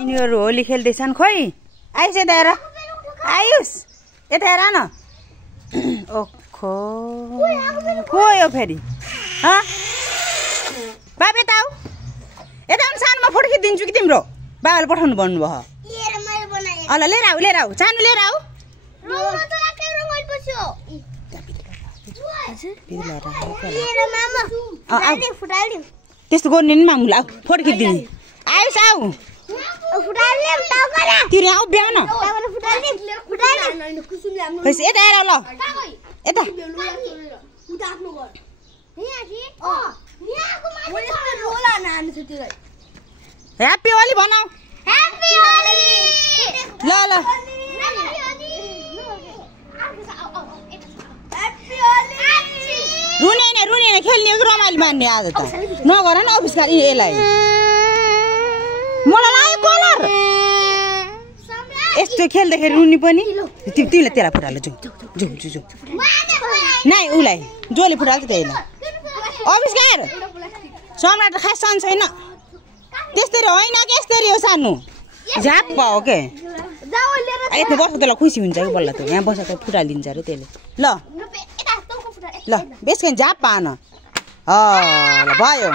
यिनीहरू होली खेल्दैछन् खोइ आइस यता हेर आयुष यता हेर न ओखो को यो फेरि बाबा यता आऊ यता आउनु सानोमा फोटो खिचिदिन्छु कि तिम्रो बाबाले पठाउनु भन्नुभयो ल लिएर आऊ सानो लिएर आऊ त्यस्तो गर्ने नि मामुला आऊ फोटो खिचिदिनु आयुष आऊ तिमी आऊ बिहा न यता आएर ल यता ह्याप्पी होली भनौ ल ल रुने खेल्ने रमाइलो मान्ने आज त नगर न अफिसका यसलाई मलाई लाग्यो कलर यस्तो खेल्दाखेरि रुनी पनि तिमीले त्यसलाई फुटाल्यो जो नाइ उसलाई जसले फुटाल्छ त्यहीलाई अफिस गएर सम्राट खास सन छैन त्यस्तरी होइन कि यस्तरी हो सानो झाप हो के यस्तो बस्छ त्यसलाई खुसी हुन्छ कि बल्ल त यहाँ बसेर फुटालिदिन्छ अरे त्यसले ल बेसकन झाप पान ल भयो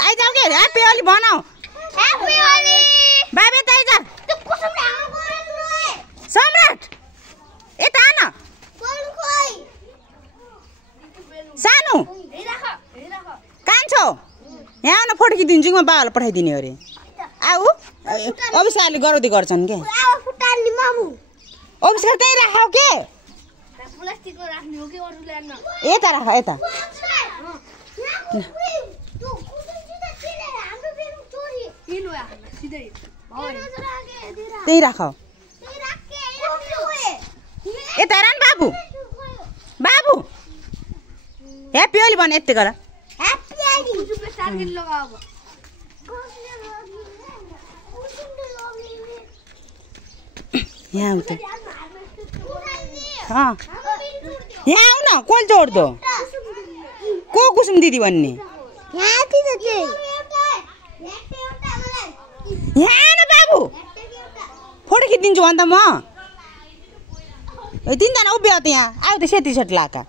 आइजाऊ के ह्याप्पी होली भनौ बाबे त आइजा सम्राट यता आन सानो कान्छो यहाँ आउन फोटो खिचिदिन्छु कि म बाबालाई पठाइदिने अरे आऊ अफिसकाले गराउँदै गर्छन् के अफिसका त्यहीँ राख के यता राख यता त्यही राख यता हेर न बाबु ह्याप्पी होली भन यति गर यहाँ आऊ त यहाँ आऊ न कोल जोड्दो को कुसुम दिदी भन्ने यहाँ न बाबु फोटो खिचिदिन्छु अन्त म तिनजना उभियो त यहाँ आऊ त सेती सेट लाका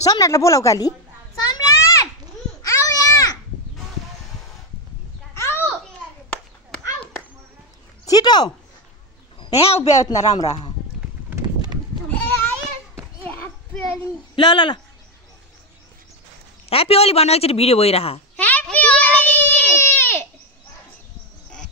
सम्राटलाई बोलाऊ काली छिटो यहाँ उभियो न राम्रो ल ह्याप्पी होली भन्नु एकचोटि भिडियो भइरह